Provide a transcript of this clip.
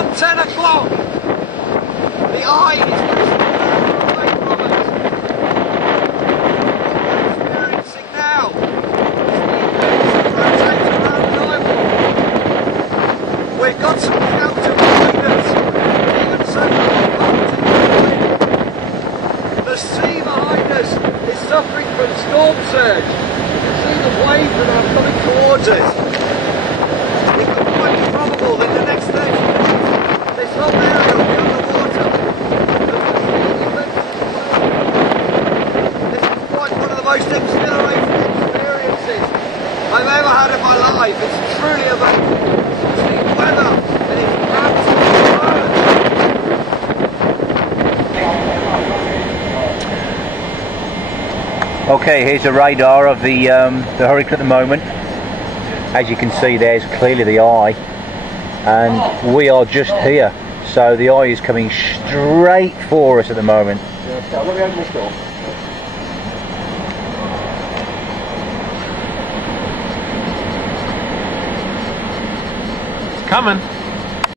Come 10 o'clock, the eye is away from us. We're experiencing now. Rotate around the eyeball. We've got some counter behind us. Even so, the sea behind us is suffering from storm surge. You can see the waves that are coming towards us. It's quite probable that the next 30 minutes this whole area will be underwater. This is quite one of the most exhilarating experiences I've ever had in my life. It's truly amazing. It's the weather and it's absolutely brilliant. Okay, here's a radar of the hurricane at the moment. As you can see, there's clearly the eye, and we are just here. So the eye is coming straight for us at the moment. Let me open this door. It's coming.